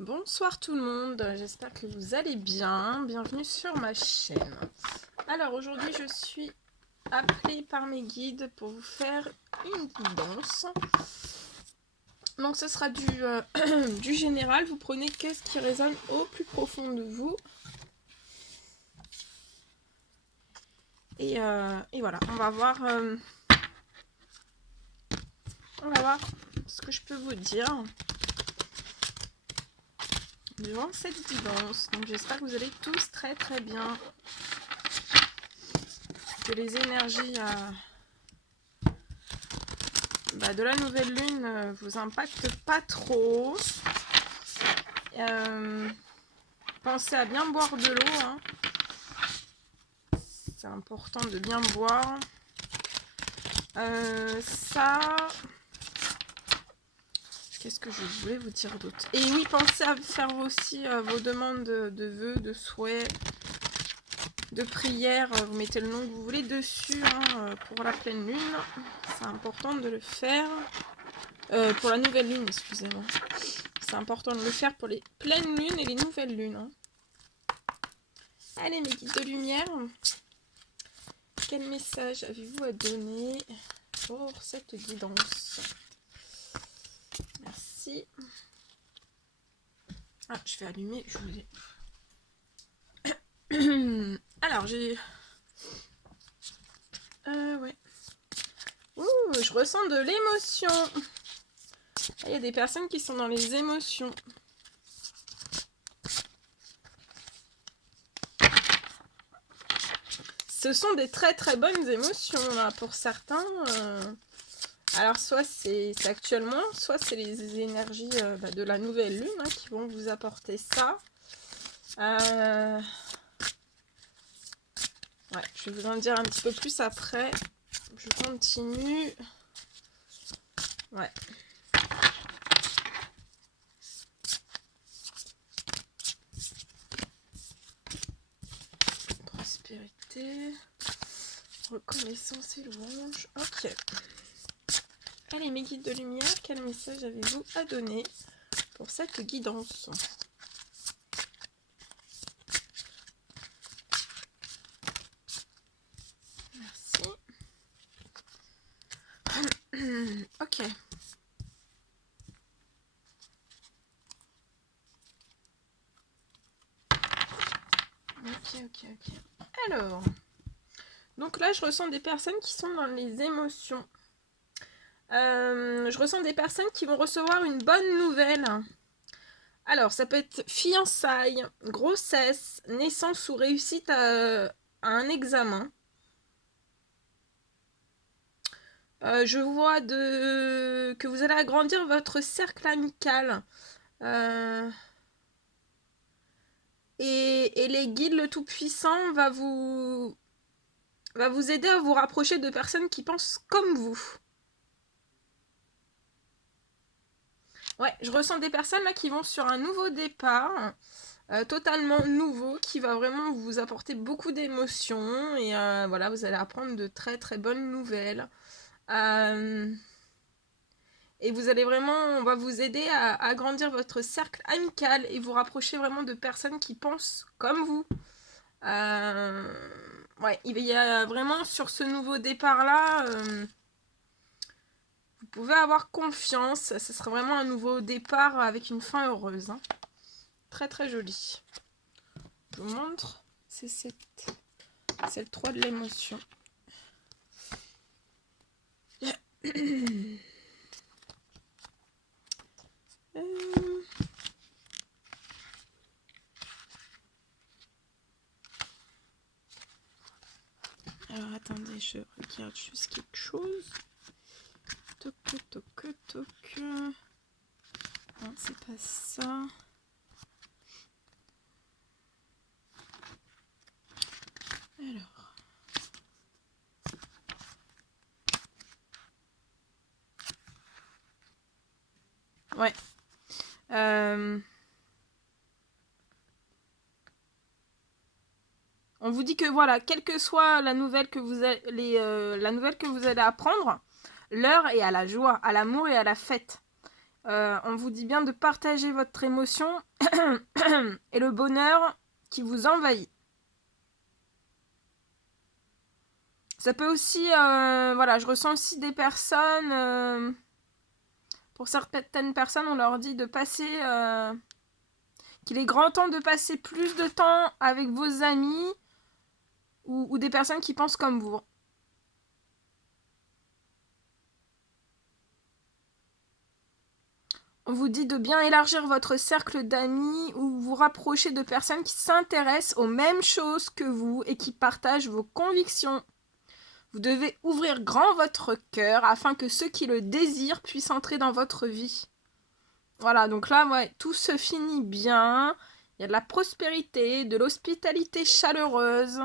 Bonsoir tout le monde, j'espère que vous allez bien. Bienvenue sur ma chaîne. Alors aujourd'hui je suis appelée par mes guides pour vous faire une guidance. Donc ce sera du général, vous prenez qu'est-ce qui résonne au plus profond de vous. Et voilà, on va voir ce que je peux vous dire durant cette guidance. Donc j'espère que vous allez tous très très bien. Que les énergies de la nouvelle lune vous impactent pas trop. Pensez à bien boire de l'eau. Hein. C'est important de bien boire. Qu'est-ce que je voulais vous dire d'autre? Et oui, pensez à faire aussi vos demandes de vœux, de souhaits, de prières. Vous mettez le nom que vous voulez dessus pour la pleine lune. C'est important de le faire. Pour la nouvelle lune, excusez-moi. C'est important de le faire pour les pleines lunes et les nouvelles lunes. Hein. Allez, mes guides de lumière. Quel message avez-vous à donner pour cette guidance? Merci. Ah, je vais allumer, je vous ai... Alors, j'ai... ouais. Ouh, je ressens de l'émotion. Il y a des personnes qui sont dans les émotions. Ce sont des très très bonnes émotions là pour certains. Alors soit c'est actuellement, soit c'est les énergies de la nouvelle lune qui vont vous apporter ça. Ouais, je vais vous en dire un petit peu plus après. Je continue. Ouais. Prospérité, reconnaissance et louange. Ok. Allez, mes guides de lumière, quel message avez-vous à donner pour cette guidance? Merci. Ok. Ok. Alors, donc là, je ressens des personnes qui sont dans les émotions. Je ressens des personnes qui vont recevoir une bonne nouvelle. Alors, ça peut être fiançailles, grossesse, naissance ou réussite à un examen. Je vois que vous allez agrandir votre cercle amical. Et les guides, le Tout-Puissant, va vous aider à vous rapprocher de personnes qui pensent comme vous. Ouais, je ressens des personnes là qui vont sur un nouveau départ, totalement nouveau, qui va vraiment vous apporter beaucoup d'émotions. Et voilà, vous allez apprendre de très très bonnes nouvelles. Et vous allez vraiment, on va vous aider à agrandir votre cercle amical et vous rapprocher vraiment de personnes qui pensent comme vous. Ouais, il y a vraiment sur ce nouveau départ-là, vous pouvez avoir confiance. Ce sera vraiment un nouveau départ avec une fin heureuse. Hein. Très très joli. Je vous montre. C'est le 3 de l'émotion. Alors attendez, je regarde juste quelque chose. Toc, toc, toc. Non, c'est pas ça. Alors. Ouais. On vous dit que voilà, quelle que soit la nouvelle que vous allez apprendre, l'heure est à la joie, à l'amour et à la fête. On vous dit bien de partager votre émotion et le bonheur qui vous envahit. Ça peut aussi, voilà, je ressens aussi des personnes, pour certaines personnes, on leur dit de passer, qu'il est grand temps de passer plus de temps avec vos amis ou des personnes qui pensent comme vous. On vous dit de bien élargir votre cercle d'amis ou vous rapprocher de personnes qui s'intéressent aux mêmes choses que vous et qui partagent vos convictions. Vous devez ouvrir grand votre cœur afin que ceux qui le désirent puissent entrer dans votre vie. Voilà, donc là, ouais, tout se finit bien. Il y a de la prospérité, de l'hospitalité chaleureuse.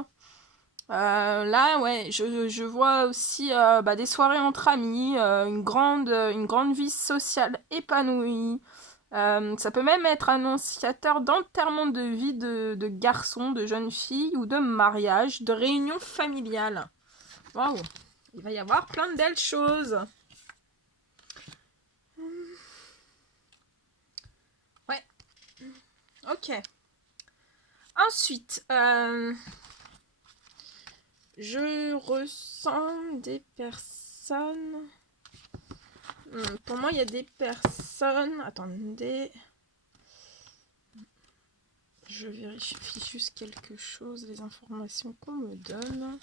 Là, ouais, je vois aussi des soirées entre amis, une grande vie sociale épanouie. Ça peut même être annonciateur d'enterrement de vie de garçons, de jeunes filles ou de mariage, de réunions familiales. Waouh, il va y avoir plein de belles choses. Ouais, ok. Ensuite, je ressens des personnes. Pour moi, il y a des personnes. Attendez. Je vérifie juste quelque chose, les informations qu'on me donne.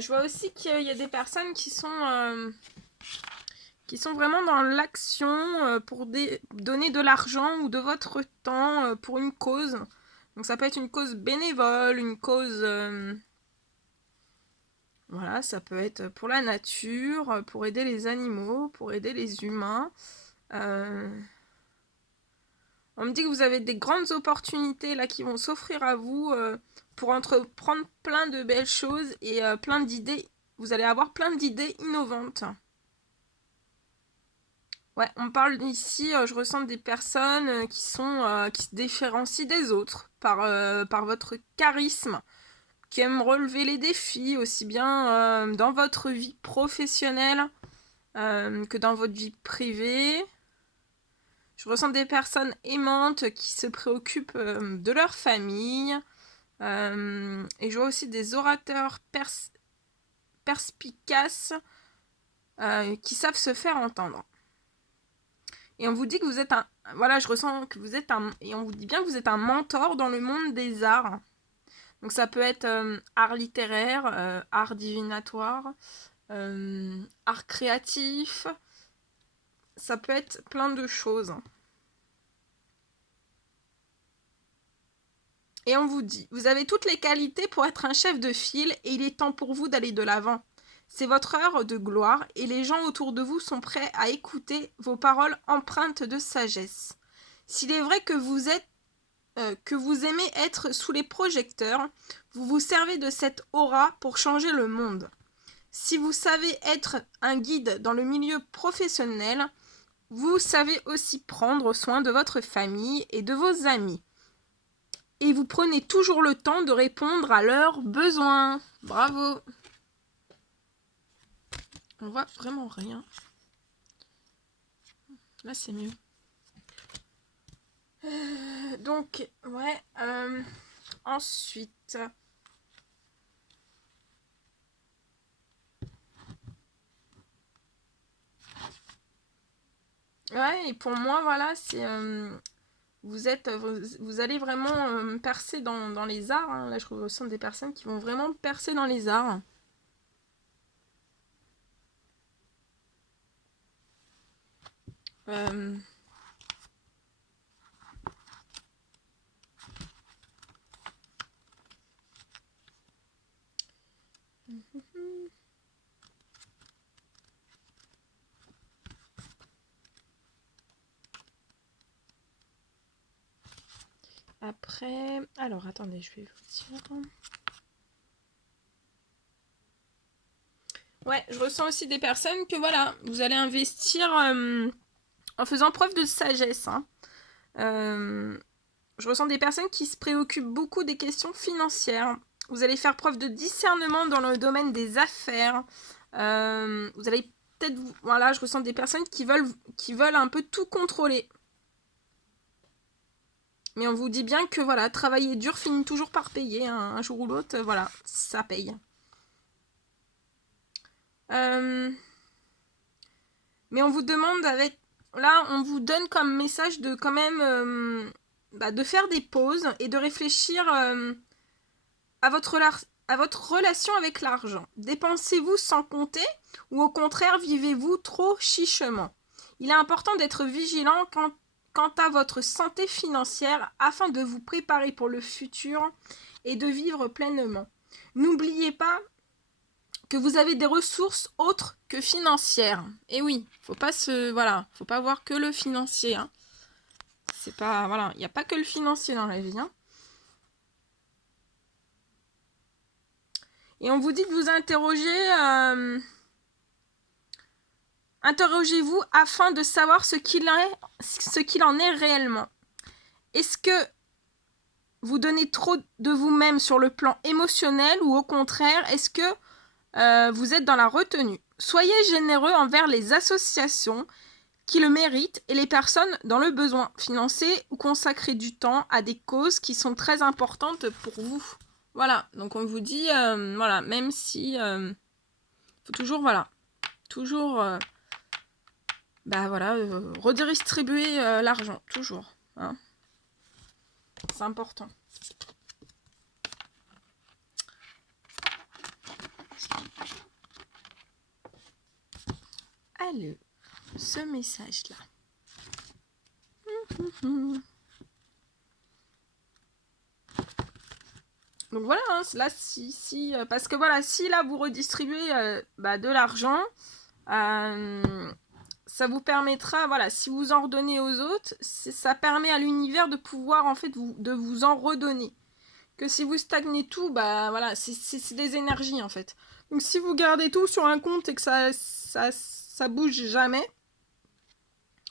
Je vois aussi qu'il y a des personnes qui sont vraiment dans l'action pour donner de l'argent ou de votre temps pour une cause. Donc ça peut être une cause bénévole, une cause... voilà, ça peut être pour la nature, pour aider les animaux, pour aider les humains. On me dit que vous avez des grandes opportunités là qui vont s'offrir à vous pour entreprendre plein de belles choses et plein d'idées. Vous allez avoir plein d'idées innovantes. Ouais, on parle ici, je ressens des personnes qui se différencient des autres par votre charisme, qui aiment relever les défis aussi bien dans votre vie professionnelle que dans votre vie privée. Je ressens des personnes aimantes qui se préoccupent de leur famille. Et je vois aussi des orateurs perspicaces qui savent se faire entendre. Et on vous dit que vous êtes un... Voilà, je ressens que vous êtes un... Et on vous dit bien que vous êtes un mentor dans le monde des arts. Donc ça peut être art littéraire, art divinatoire, art créatif. Ça peut être plein de choses. Et on vous dit, vous avez toutes les qualités pour être un chef de file et il est temps pour vous d'aller de l'avant. C'est votre heure de gloire et les gens autour de vous sont prêts à écouter vos paroles empreintes de sagesse. S'il est vrai que vous aimez être sous les projecteurs, vous vous servez de cette aura pour changer le monde. Si vous savez être un guide dans le milieu professionnel, vous savez aussi prendre soin de votre famille et de vos amis. Et vous prenez toujours le temps de répondre à leurs besoins. Bravo. On voit vraiment rien. Là, c'est mieux. Donc, ouais. Ensuite. Ouais, et pour moi, voilà, c'est... vous allez vraiment percer dans les arts. Hein. Là, je ressens des personnes qui vont vraiment percer dans les arts. Après, alors attendez, je vais vous dire. Ouais, je ressens aussi des personnes que voilà, vous allez investir en faisant preuve de sagesse. Hein. Je ressens des personnes qui se préoccupent beaucoup des questions financières. Vous allez faire preuve de discernement dans le domaine des affaires. Vous allez peut-être, voilà, je ressens des personnes qui veulent un peu tout contrôler. Mais on vous dit bien que voilà, travailler dur finit toujours par payer. Hein. Un jour ou l'autre, voilà, ça paye. Mais on vous demande avec... Là, on vous donne comme message de quand même... de faire des pauses et de réfléchir à votre relation avec l'argent. Dépensez-vous sans compter ou au contraire vivez-vous trop chichement? Il est important d'être vigilant quant à votre santé financière afin de vous préparer pour le futur et de vivre pleinement. N'oubliez pas que vous avez des ressources autres que financières. Et oui, faut pas voir que le financier. Hein. C'est pas, voilà, il n'y a pas que le financier dans la vie. Hein. Et on vous dit de vous interroger. Interrogez-vous afin de savoir ce qu'il en est réellement. Est-ce que vous donnez trop de vous-même sur le plan émotionnel ou au contraire, est-ce que vous êtes dans la retenue? Soyez généreux envers les associations qui le méritent et les personnes dans le besoin. Financez ou consacrez du temps à des causes qui sont très importantes pour vous. Voilà, donc on vous dit, voilà, même si... faut toujours, voilà, toujours... redistribuer l'argent, toujours. Hein. C'est important. Alors, ce message-là. Donc voilà, hein, là, parce que voilà, si là vous redistribuez de l'argent, ça vous permettra, voilà, si vous en redonnez aux autres, ça permet à l'univers de pouvoir en fait de vous en redonner. Que si vous stagnez tout, voilà, c'est des énergies en fait. Donc si vous gardez tout sur un compte et que ça bouge jamais,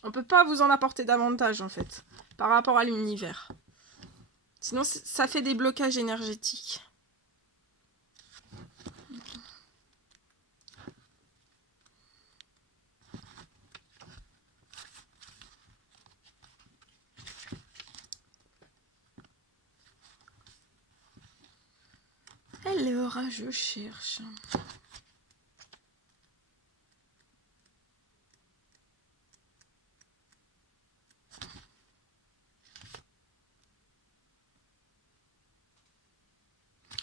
on peut pas vous en apporter davantage en fait, par rapport à l'univers. Sinon ça fait des blocages énergétiques. Alors, je cherche.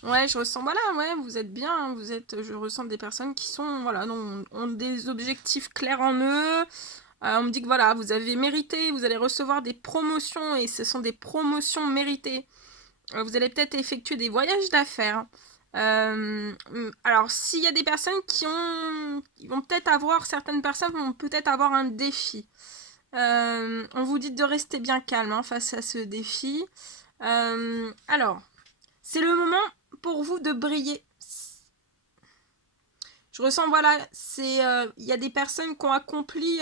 Ouais, je ressens, voilà, ouais, vous êtes bien, hein, je ressens des personnes qui sont, voilà, ont des objectifs clairs en eux. On me dit que voilà, vous avez mérité, vous allez recevoir des promotions et ce sont des promotions méritées. Vous allez peut-être effectuer des voyages d'affaires. Alors, s'il y a des personnes certaines personnes vont peut-être avoir un défi. On vous dit de rester bien calme hein, face à ce défi. Alors, c'est le moment pour vous de briller. Je ressens, voilà, il y a des personnes qui ont accompli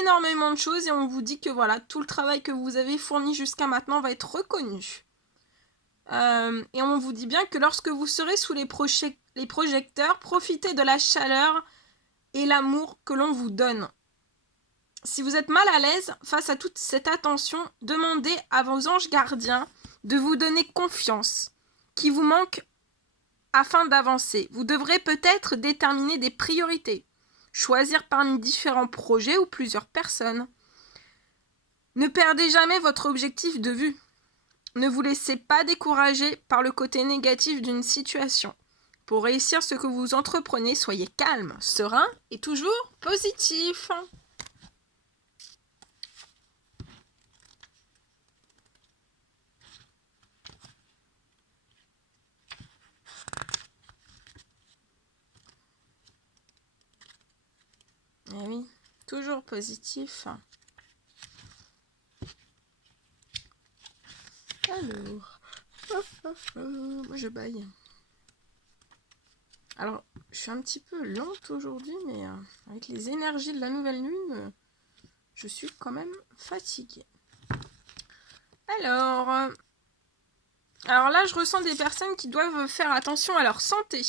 énormément de choses et on vous dit que voilà, tout le travail que vous avez fourni jusqu'à maintenant va être reconnu. Et on vous dit bien que lorsque vous serez sous les projecteurs, profitez de la chaleur et l'amour que l'on vous donne. Si vous êtes mal à l'aise face à toute cette attention, demandez à vos anges gardiens de vous donner confiance qui vous manque afin d'avancer. Vous devrez peut-être déterminer des priorités, choisir parmi différents projets ou plusieurs personnes. Ne perdez jamais votre objectif de vue. Ne vous laissez pas décourager par le côté négatif d'une situation. Pour réussir ce que vous entreprenez, soyez calme, serein et toujours positif. Eh oui, toujours positif. Alors, moi je baille. Alors, je suis un petit peu lente aujourd'hui, mais avec les énergies de la nouvelle lune, je suis quand même fatiguée. Alors là, je ressens des personnes qui doivent faire attention à leur santé.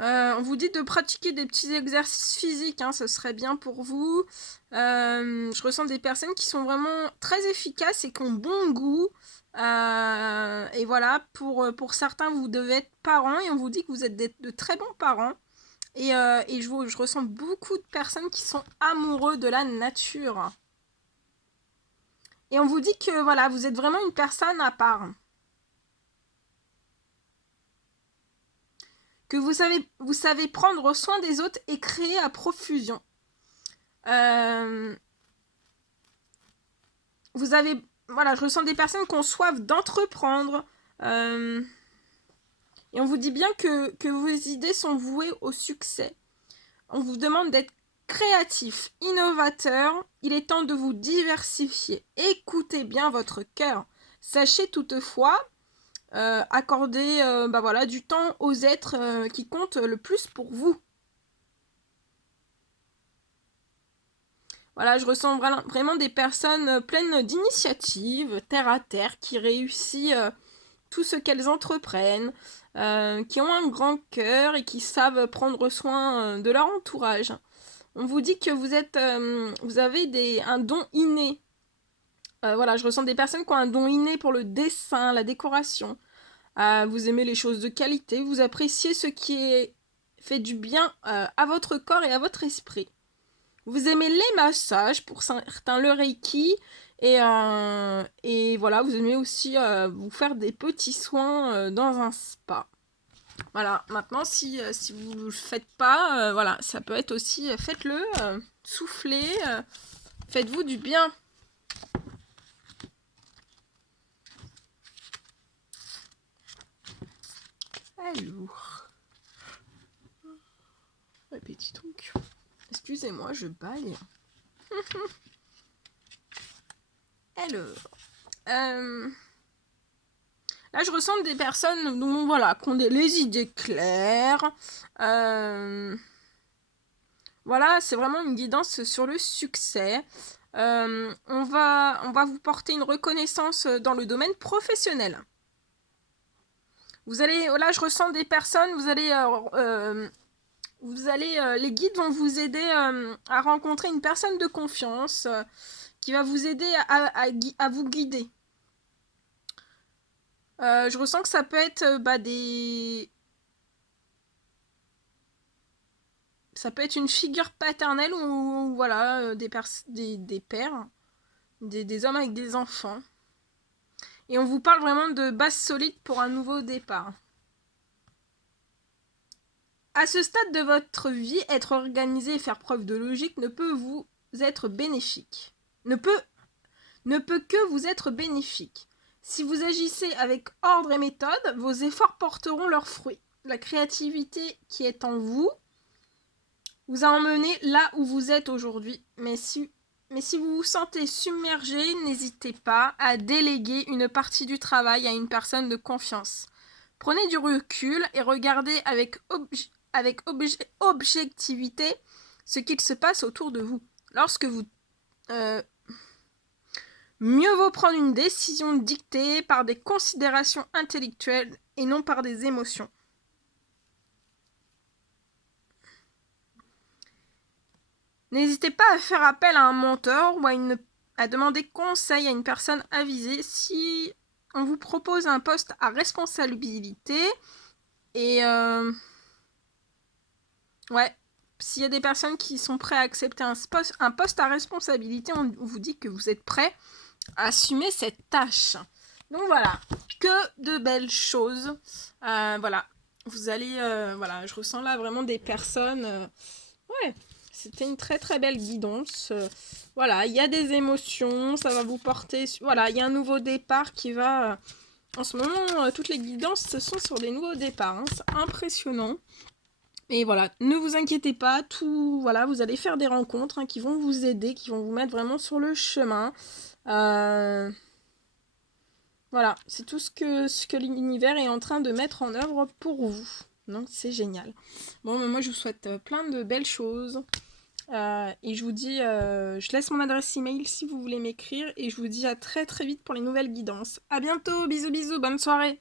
On vous dit de pratiquer des petits exercices physiques, hein, ce serait bien pour vous. Je ressens des personnes qui sont vraiment très efficaces et qui ont bon goût. Et voilà, pour certains, vous devez être parents et on vous dit que vous êtes de très bons parents. Et je ressens beaucoup de personnes qui sont amoureux de la nature. Et on vous dit que voilà, vous êtes vraiment une personne à part. Que vous savez prendre soin des autres et créer à profusion. Voilà, je ressens des personnes qui ont soif d'entreprendre. Et on vous dit bien que vos idées sont vouées au succès. On vous demande d'être créatif, innovateur. Il est temps de vous diversifier. Écoutez bien votre cœur. Sachez toutefois accorder voilà, du temps aux êtres qui comptent le plus pour vous. Voilà, je ressens vraiment des personnes pleines d'initiatives, terre à terre, qui réussissent tout ce qu'elles entreprennent, qui ont un grand cœur et qui savent prendre soin de leur entourage. On vous dit que vous avez un don inné. Voilà, je ressens des personnes qui ont un don inné pour le dessin, la décoration. Vous aimez les choses de qualité, vous appréciez ce qui fait du bien à votre corps et à votre esprit. Vous aimez les massages, pour certains le Reiki, et voilà, vous aimez aussi vous faire des petits soins dans un spa. Voilà, maintenant si vous ne le faites pas, voilà, ça peut être aussi, faites-le, soufflez, faites-vous du bien. Alors, petit truc. Excusez-moi, je baille. Alors, là, je ressens des personnes dont, voilà, qui ont les idées claires. Voilà, c'est vraiment une guidance sur le succès. On va vous porter une reconnaissance dans le domaine professionnel. Vous allez, là, je ressens des personnes, les guides vont vous aider à rencontrer une personne de confiance qui va vous aider à vous guider. Je ressens que ça peut être ça peut être une figure paternelle ou voilà, des pères, des hommes avec des enfants. Et on vous parle vraiment de base solide pour un nouveau départ. À ce stade de votre vie, être organisé et faire preuve de logique ne peut vous être bénéfique. Ne peut que vous être bénéfique. Si vous agissez avec ordre et méthode, vos efforts porteront leurs fruits. La créativité qui est en vous vous a emmené là où vous êtes aujourd'hui. Mais si vous vous sentez submergé, n'hésitez pas à déléguer une partie du travail à une personne de confiance. Prenez du recul et regardez avec objectivité ce qu'il se passe autour de vous. Lorsque vous... mieux vaut prendre une décision dictée par des considérations intellectuelles et non par des émotions. N'hésitez pas à faire appel à un mentor ou à demander conseil à une personne avisée si on vous propose un poste à responsabilité. Et ouais, s'il y a des personnes qui sont prêtes à accepter un poste à responsabilité, on vous dit que vous êtes prêts à assumer cette tâche. Donc voilà, que de belles choses. Voilà, vous allez... voilà, je ressens là vraiment des personnes... ouais, c'était une très très belle guidance. Voilà, il y a des émotions, ça va vous porter... Voilà, il y a un nouveau départ qui va... en ce moment, toutes les guidances, ce sont sur des nouveaux départs. Hein, c'est impressionnant. Et voilà, ne vous inquiétez pas, voilà, vous allez faire des rencontres qui vont vous aider, qui vont vous mettre vraiment sur le chemin. Voilà, c'est tout ce que l'univers est en train de mettre en œuvre pour vous. Donc c'est génial. Bon, mais moi je vous souhaite plein de belles choses. Et je vous dis, je laisse mon adresse email si vous voulez m'écrire. Et je vous dis à très très vite pour les nouvelles guidances. À bientôt, bisous bisous, bonne soirée.